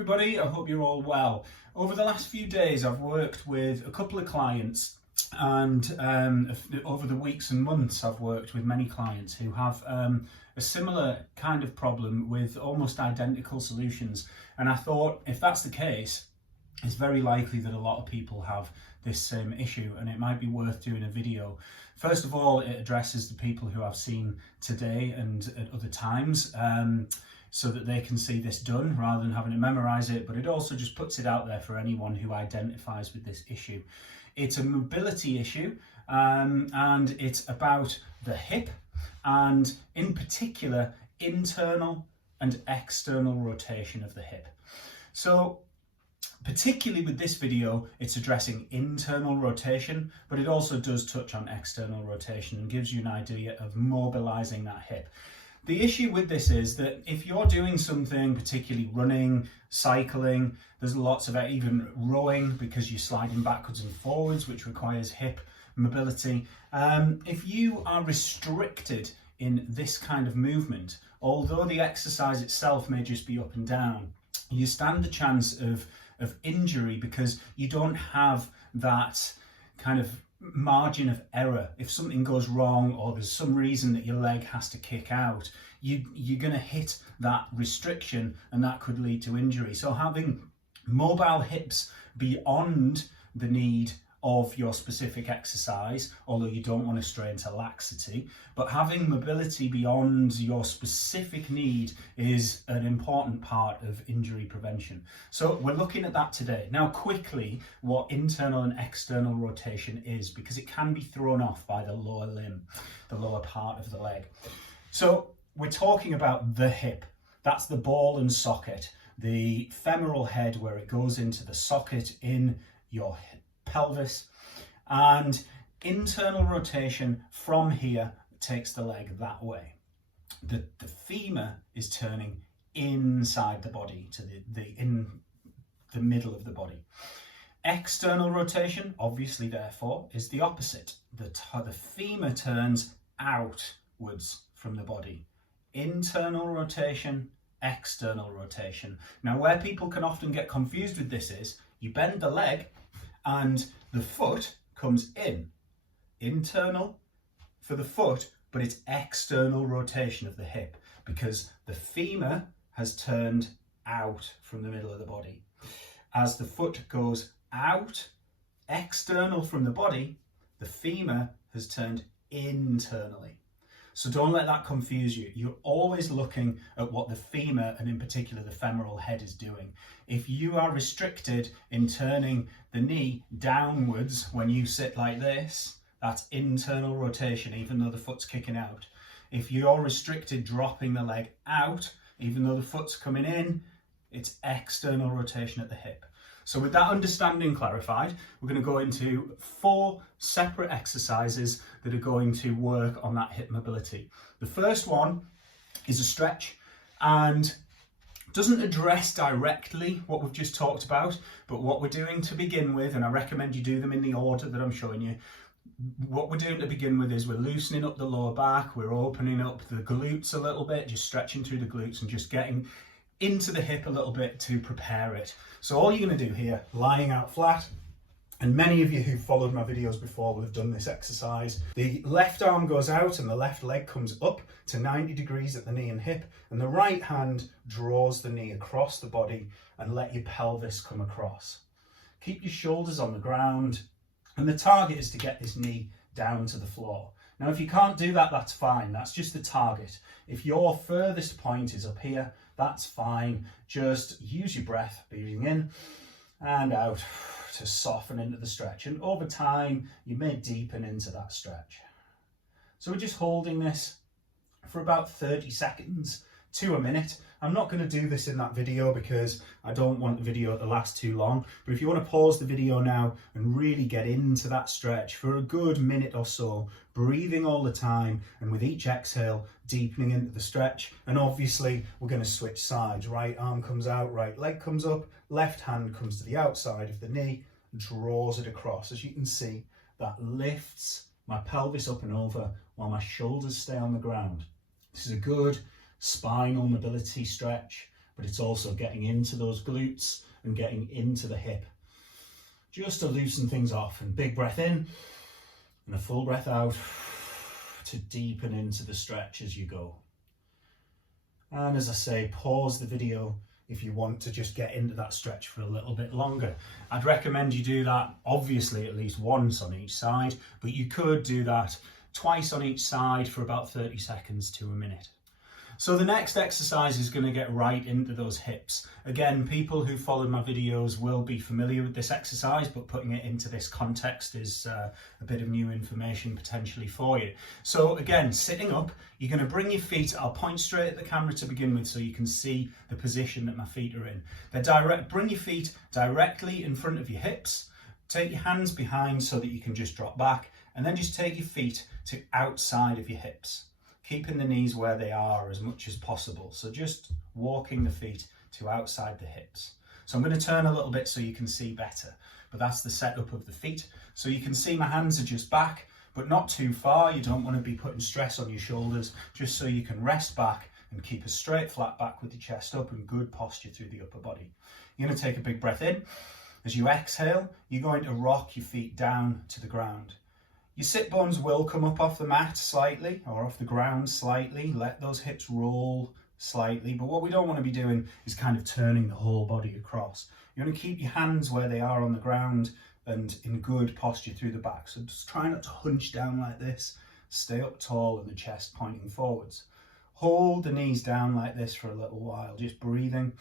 everybody, I hope you're all well. Over the last few days I've worked with a couple of clients and over the weeks and months I've worked with many clients who have a similar kind of problem with almost identical solutions, and I thought if that's the case, it's very likely that a lot of people have this same issue and it might be worth doing a video. First of all, it addresses the people who I've seen today and at other times, so that they can see this done rather than having to memorize it, but it also just puts it out there for anyone who identifies with this issue. It's a mobility issue and it's about the hip, and in particular internal and external rotation of the hip. So particularly with this video, it's addressing internal rotation, but it also does touch on external rotation and gives you an idea of mobilizing that hip. The issue with this is that if you're doing something, particularly running, cycling, there's lots of even rowing because you're sliding backwards and forwards, which requires hip mobility. If you are restricted in this kind of movement, although the exercise itself may just be up and down, you stand the chance of injury because you don't have that kind of margin of error. If something goes wrong or there's some reason that your leg has to kick out, you're going to hit that restriction and that could lead to injury. So having mobile hips beyond the need of your specific exercise, although you don't want to stray into laxity, but having mobility beyond your specific need is an important part of injury prevention. So we're looking at that today. Now quickly, what internal and external rotation is, because it can be thrown off by the lower limb, the lower part of the leg. So we're talking about the hip. That's the ball and socket, the femoral head where it goes into the socket in your pelvis, and internal rotation from here takes the leg that way. The femur is turning inside the body to in the middle of the body. External rotation, obviously, therefore, is the opposite. The femur turns outwards from the body. Internal rotation, external rotation. Now, where people can often get confused with this is you bend the leg and the foot comes in. Internal for the foot, but it's external rotation of the hip because the femur has turned out from the middle of the body. As the foot goes out, external from the body, the femur has turned internally. So don't let that confuse you. You're always looking at what the femur, and in particular the femoral head, is doing. If you are restricted in turning the knee downwards when you sit like this, that's internal rotation, even though the foot's kicking out. If you're restricted dropping the leg out, even though the foot's coming in, it's external rotation at the hip. So with that understanding clarified, we're going to go into 4 separate exercises that are going to work on that hip mobility. The first one is a stretch and doesn't address directly what we've just talked about, but what we're doing to begin with, and I recommend you do them in the order that I'm showing you. What we're doing to begin with is we're loosening up the lower back, we're opening up the glutes a little bit, just stretching through the glutes and just getting into the hip a little bit to prepare it. So all you're going to do here, lying out flat, and many of you who've followed my videos before will have done this exercise. The left arm goes out and the left leg comes up to 90 degrees at the knee and hip, and the right hand draws the knee across the body and let your pelvis come across. Keep your shoulders on the ground, and the target is to get this knee down to the floor. Now, if you can't do that, that's fine. That's just the target. If your furthest point is up here, that's fine. Just use your breath, breathing in and out to soften into the stretch. And over time, you may deepen into that stretch. So we're just holding this for about 30 seconds to a minute. I'm not going to do this in that video because I don't want the video to last too long. But if you want to pause the video now and really get into that stretch for a good minute or so, breathing all the time, and with each exhale, deepening into the stretch. And obviously, we're going to switch sides. Right arm comes out, right leg comes up, left hand comes to the outside of the knee, draws it across. As you can see, that lifts my pelvis up and over while my shoulders stay on the ground. This is a good spinal mobility stretch, but it's also getting into those glutes and getting into the hip, just to loosen things off. And big breath in and a full breath out to deepen into the stretch as you go. And as I say, pause the video if you want to just get into that stretch for a little bit longer. I'd recommend you do that obviously at least once on each side, but you could do that twice on each side for about 30 seconds to a minute. So the next exercise is going to get right into those hips. Again, people who followed my videos will be familiar with this exercise, but putting it into this context is a bit of new information potentially for you. So again, sitting up, you're going to bring your feet, I'll point straight at the camera to begin with so you can see the position that my feet are in. Bring your feet directly in front of your hips, take your hands behind so that you can just drop back, and then just take your feet to outside of your hips, keeping the knees where they are as much as possible. So just walking the feet to outside the hips. So I'm going to turn a little bit so you can see better, but that's the setup of the feet. So you can see my hands are just back, but not too far. You don't want to be putting stress on your shoulders, just so you can rest back and keep a straight flat back with your chest up and good posture through the upper body. You're going to take a big breath in. As you exhale, you're going to rock your feet down to the ground. Your sit bones will come up off the mat slightly or off the ground slightly. Let those hips roll slightly. But what we don't want to be doing is kind of turning the whole body across. You want to keep your hands where they are on the ground and in good posture through the back. So just try not to hunch down like this. Stay up tall and the chest pointing forwards. Hold the knees down like this for a little while, just breathing,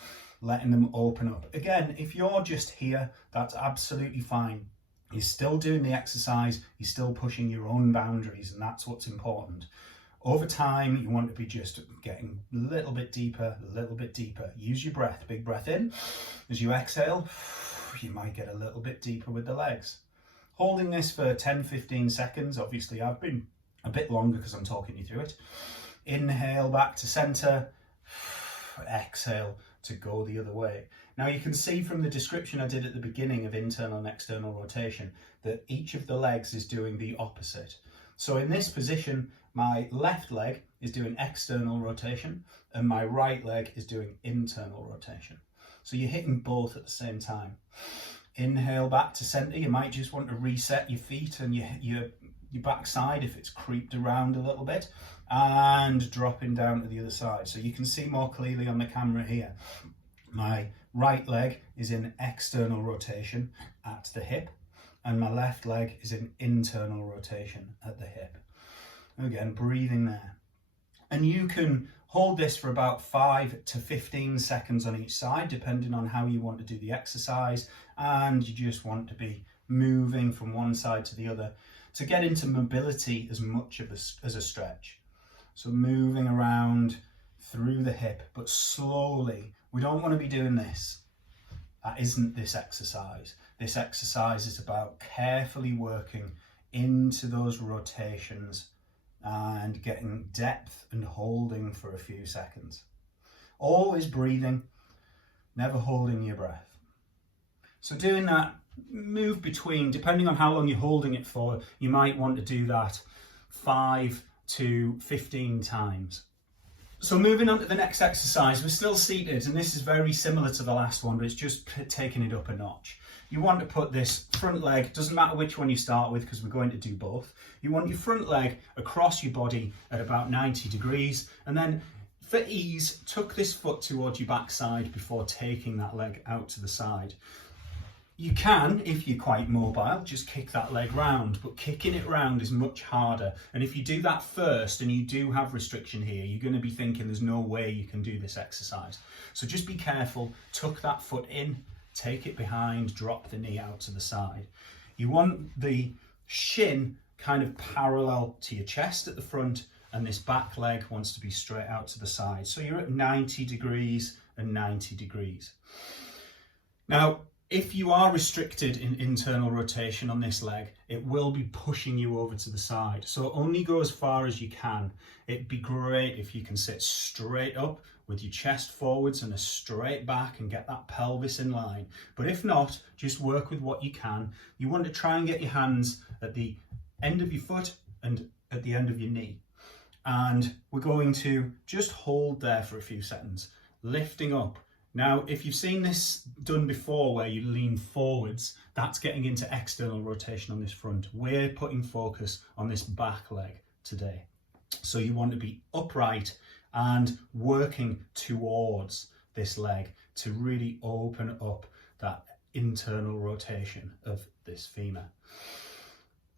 letting them open up. Again, if you're just here, that's absolutely fine. You're still doing the exercise, you're still pushing your own boundaries, and that's what's important. Over time, you want to be just getting a little bit deeper, a little bit deeper. Use your breath, big breath in. As you exhale, you might get a little bit deeper with the legs. Holding this for 10-15 seconds. Obviously, I've been a bit longer because I'm talking you through it. Inhale back to center, exhale to go the other way. Now you can see from the description I did at the beginning of internal and external rotation that each of the legs is doing the opposite. So in this position, my left leg is doing external rotation and my right leg is doing internal rotation. So you're hitting both at the same time. Inhale back to center. You might just want to reset your feet and your backside if it's creeped around a little bit, and dropping down to the other side. So you can see more clearly on the camera here. My right leg is in external rotation at the hip and my left leg is in internal rotation at the hip. Again, breathing there. And you can hold this for about 5 to 15 seconds on each side, depending on how you want to do the exercise, and you just want to be moving from one side to the other to get into mobility as much of as a stretch. So moving around through the hip, but slowly. We don't want to be doing this. That isn't this exercise. This exercise is about carefully working into those rotations and getting depth and holding for a few seconds. Always breathing, never holding your breath. So doing that, move between, depending on how long you're holding it for, you might want to do that 5 to 15 times. So moving on to the next exercise, we're still seated, and this is very similar to the last one, but it's just taking it up a notch. You want to put this front leg, doesn't matter which one you start with because we're going to do both. You want your front leg across your body at about 90 degrees, and then for ease, tuck this foot towards your backside before taking that leg out to the side. You can, if you're quite mobile, just kick that leg round, but kicking it round is much harder. And if you do that first and you do have restriction here, you're going to be thinking there's no way you can do this exercise. So just be careful, tuck that foot in, take it behind, drop the knee out to the side. You want the shin kind of parallel to your chest at the front, and this back leg wants to be straight out to the side. So you're at 90 degrees and 90 degrees. Now, if you are restricted in internal rotation on this leg, it will be pushing you over to the side. So only go as far as you can. It'd be great if you can sit straight up with your chest forwards and a straight back and get that pelvis in line. But if not, just work with what you can. You want to try and get your hands at the end of your foot and at the end of your knee. And we're going to just hold there for a few seconds, lifting up Now, if you've seen this done before where you lean forwards, that's getting into external rotation on this front. We're putting focus on this back leg today. So you want to be upright and working towards this leg to really open up that internal rotation of this femur.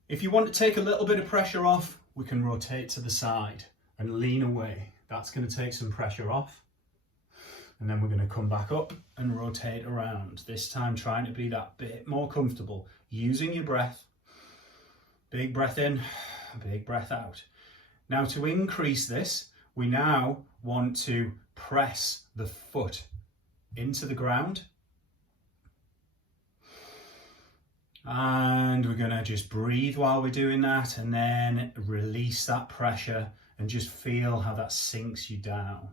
If you want to take a little bit of pressure off, we can rotate to the side and lean away. That's going to take some pressure off. And then we're going to come back up and rotate around. This time trying to be that bit more comfortable, using your breath. Big breath in, big breath out. Now to increase this, we now want to press the foot into the ground. And we're going to just breathe while we're doing that, and then release that pressure and just feel how that sinks you down.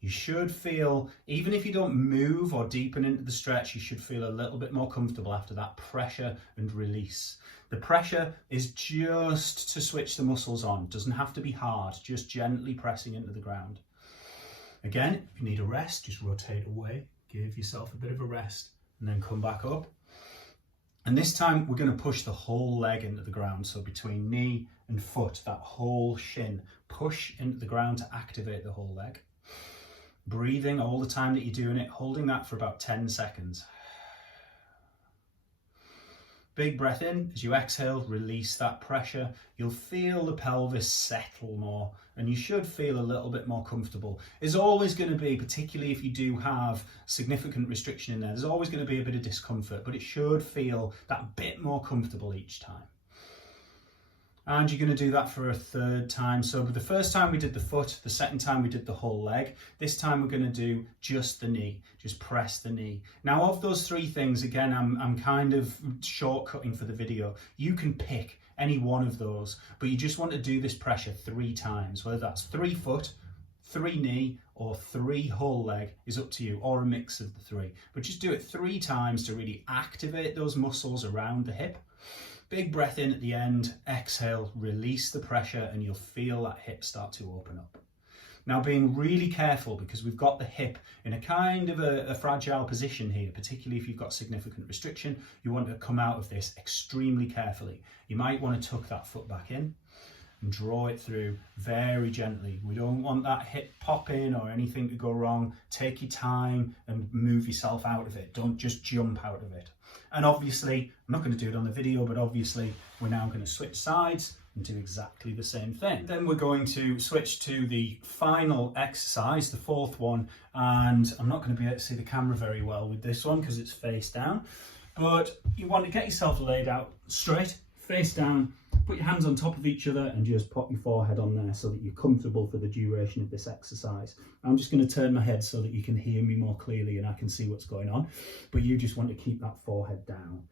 You should feel, even if you don't move or deepen into the stretch, you should feel a little bit more comfortable after that pressure and release. The pressure is just to switch the muscles on. It doesn't have to be hard, just gently pressing into the ground. Again, if you need a rest, just rotate away, give yourself a bit of a rest, and then come back up. And this time we're going to push the whole leg into the ground. So between knee and foot, that whole shin, push into the ground to activate the whole leg. Breathing all the time that you're doing it, holding that for about 10 seconds. Big breath in. As you exhale, release that pressure. You'll feel the pelvis settle more, and you should feel a little bit more comfortable. There's always going to be, particularly if you do have significant restriction in there, there's always going to be a bit of discomfort, but it should feel that bit more comfortable each time. And you're going to do that for a third time. So the first time we did the foot, the second time we did the whole leg. This time we're going to do just the knee, just press the knee. Now of those three things, again, I'm kind of shortcutting for the video. You can pick any one of those, but you just want to do this pressure 3 times, whether that's 3 foot, 3 knee, or 3 whole leg is up to you, or a mix of the 3. But just do it 3 times to really activate those muscles around the hip. Big breath in at the end, exhale, release the pressure, and you'll feel that hip start to open up. Now being really careful, because we've got the hip in a kind of a fragile position here, particularly if you've got significant restriction, you want to come out of this extremely carefully. You might want to tuck that foot back in and draw it through very gently. We don't want that hip popping or anything to go wrong. Take your time and move yourself out of it. Don't just jump out of it. And obviously, I'm not going to do it on the video, but obviously we're now going to switch sides and do exactly the same thing. Then we're going to switch to the final exercise, the 4th one, and I'm not going to be able to see the camera very well with this one because it's face down, but you want to get yourself laid out straight, face down, put your hands on top of each other and just pop your forehead on there so that you're comfortable for the duration of this exercise. I'm just going to turn my head so that you can hear me more clearly and I can see what's going on, but you just want to keep that forehead down.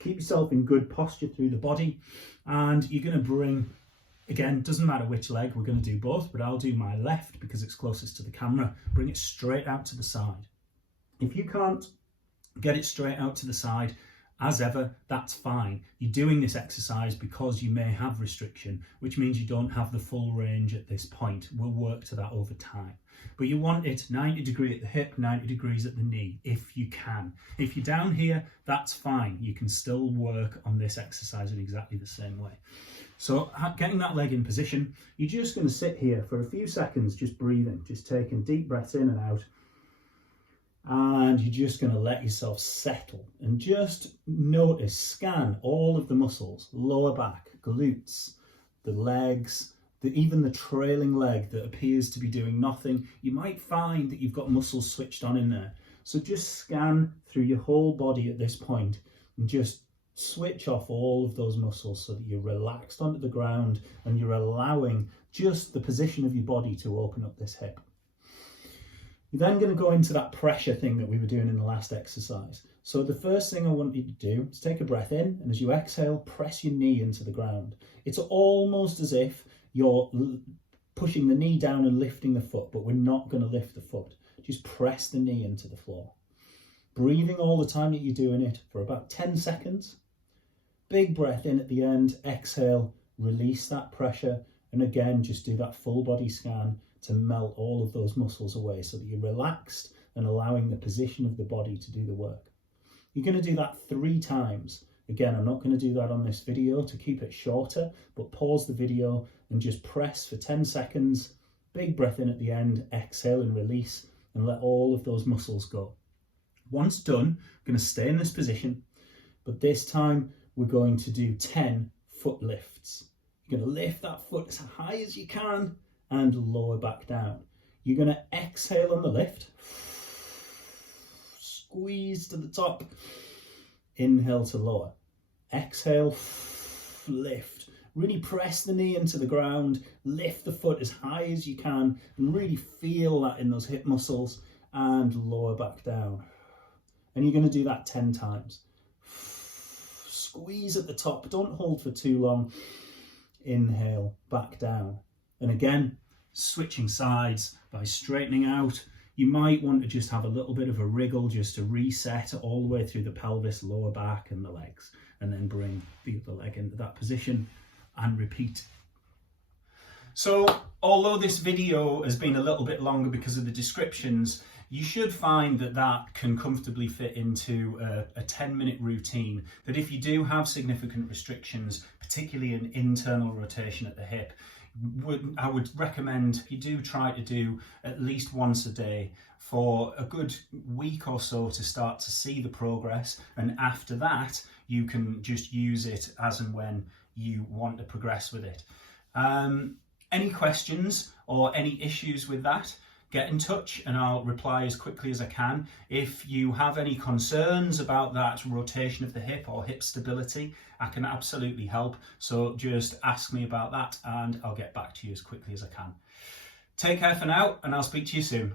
Keep yourself in good posture through the body, and you're going to bring, again, doesn't matter which leg, we're going to do both, but I'll do my left because it's closest to the camera. Bring it straight out to the side. If you can't get it straight out to the side, as ever, that's fine. You're doing this exercise because you may have restriction, which means you don't have the full range at this point. We'll work to that over time. But you want it 90 degrees at the hip, 90 degrees at the knee, if you can. If you're down here, that's fine. You can still work on this exercise in exactly the same way. So getting that leg in position, you're just going to sit here for a few seconds, just breathing, just taking deep breaths in and out. And you're just going to let yourself settle and just notice, scan all of the muscles, lower back, glutes, the legs, even the trailing leg that appears to be doing nothing. You might find that you've got muscles switched on in there. So just scan through your whole body at this point and just switch off all of those muscles so that you're relaxed onto the ground and you're allowing just the position of your body to open up this hip. You're then going to go into that pressure thing that we were doing in the last exercise. So the first thing I want you to do is take a breath in, and as you exhale, press your knee into the ground. It's almost as if you're pushing the knee down and lifting the foot, but we're not going to lift the foot. Just press the knee into the floor. Breathing all the time that you're doing it for about 10 seconds. Big breath in at the end, exhale, release that pressure, and again, just do that full body scan to melt all of those muscles away so that you're relaxed and allowing the position of the body to do the work. You're going to do that 3 times. Again, I'm not going to do that on this video to keep it shorter, but pause the video and just press for 10 seconds. Big breath in at the end, exhale and release, and let all of those muscles go. Once done, I'm going to stay in this position, but this time we're going to do 10 foot lifts. You're going to lift that foot as high as you can and lower back down. You're going to exhale on the lift, squeeze to the top, inhale to lower, exhale, lift. Really press the knee into the ground, lift the foot as high as you can, and really feel that in those hip muscles, and lower back down. And you're going to do that 10 times. Squeeze at the top, don't hold for too long. Inhale, back down. And again, switching sides by straightening out. You might want to just have a little bit of a wriggle just to reset all the way through the pelvis, lower back and the legs, and then bring the other leg into that position and repeat. So although this video has been a little bit longer because of the descriptions, you should find that that can comfortably fit into a 10-minute routine, that if you do have significant restrictions, particularly an internal rotation at the hip, I would recommend you do try to do at least once a day for a good week or so to start to see the progress, and after that you can just use it as and when you want to progress with it. Any questions or any issues with that, get in touch and I'll reply as quickly as I can. If you have any concerns about that rotation of the hip or hip stability, I can absolutely help. So just ask me about that and I'll get back to you as quickly as I can. Take care for now, and I'll speak to you soon.